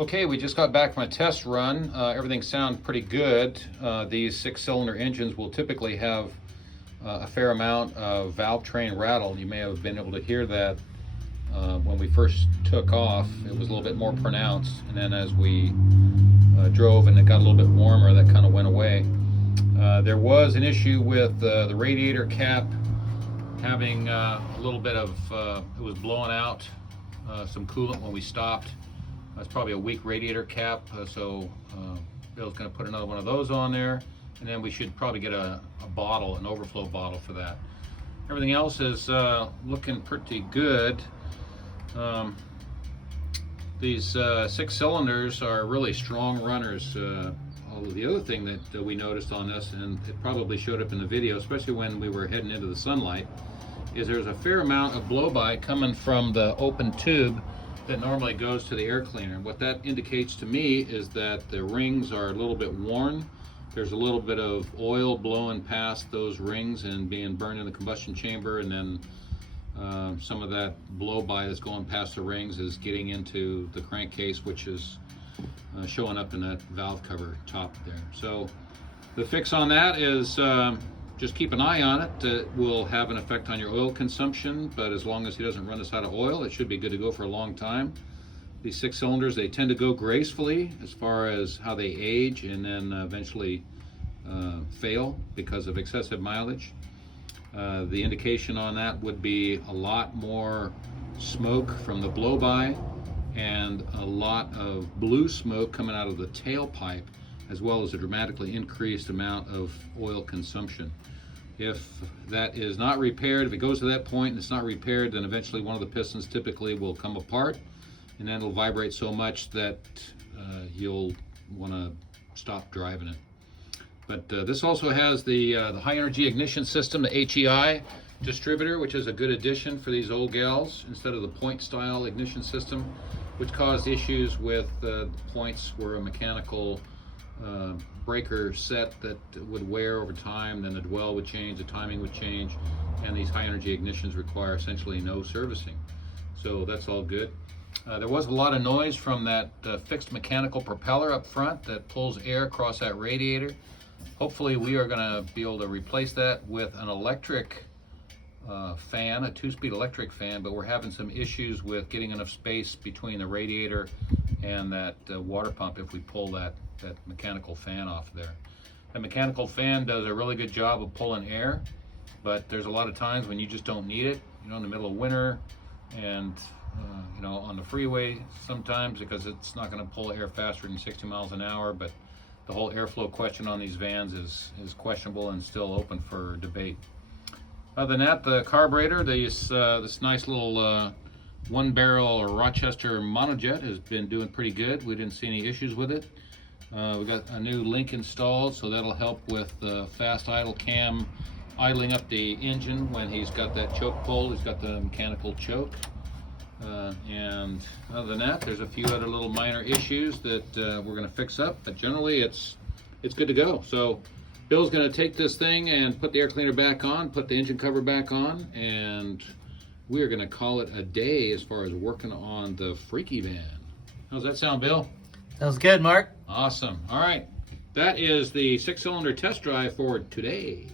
Okay, we just got back from a test run. Everything sounds pretty good. These 6-cylinder engines will typically have a fair amount of valve train rattle. You may have been able to hear that when we first took off. It was a little bit more pronounced, and then as we drove and it got a little bit warmer, that kind of went away. There was an issue with the radiator cap having a little bit of, it was blowing out some coolant when we stopped. That's probably a weak radiator cap, so Bill's going to put another one of those on there, and then we should probably get a bottle, an overflow bottle for that. Everything else is looking pretty good. These 6 cylinders are really strong runners. The other thing that we noticed on this, and it probably showed up in the video, especially when we were heading into the sunlight, is there's a fair amount of blow-by coming from the open tube that normally goes to the air cleaner. What that indicates to me is that the rings are a little bit worn. There's a little bit of oil blowing past those rings and being burned in the combustion chamber, and then some of that blow-by that's going past the rings is getting into the crankcase, which is showing up in that valve cover top there. So the fix on that is just keep an eye on it. It will have an effect on your oil consumption, but as long as he doesn't run us out of oil, it should be good to go for a long time. These 6 cylinders, they tend to go gracefully as far as how they age, and then eventually fail because of excessive mileage. The indication on that would be a lot more smoke from the blow-by and a lot of blue smoke coming out of the tailpipe, as well as a dramatically increased amount of oil consumption. If that is not repaired, if it goes to that point and it's not repaired, then eventually one of the pistons typically will come apart, and then it'll vibrate so much that you'll want to stop driving it. But this also has the high energy ignition system, the HEI distributor, which is a good addition for these old gals instead of the point style ignition system, which caused issues with points where a mechanical breaker set that would wear over time, then the dwell would change, the timing would change, and these high energy ignitions require essentially no servicing. So that's all good. There was a lot of noise from that fixed mechanical propeller up front that pulls air across that radiator. Hopefully we are going to be able to replace that with an electric fan, a 2-speed electric fan, but we're having some issues with getting enough space between the radiator and that water pump if we pull that mechanical fan off there. The mechanical fan does a really good job of pulling air, but there's a lot of times when you just don't need it, in the middle of winter, and on the freeway sometimes, because it's not going to pull air faster than 60 miles an hour. But the whole airflow question on these vans is questionable and still open for debate. Other than that, the carburetor, this nice little 1-barrel or Rochester monojet has been doing pretty good. We didn't see any issues with it. We got a new link installed, so that'll help with the fast idle cam, idling up the engine when he's got that choke pulled. He's got the mechanical choke. And other than that, there's a few other little minor issues that we're going to fix up, but generally it's good to go. So Bill's going to take this thing and put the air cleaner back on, put the engine cover back on, and we are going to call it a day as far as working on the freaky van. How's that sound, Bill? Sounds good, Mark. Awesome. All right. That is the 6-cylinder test drive for today.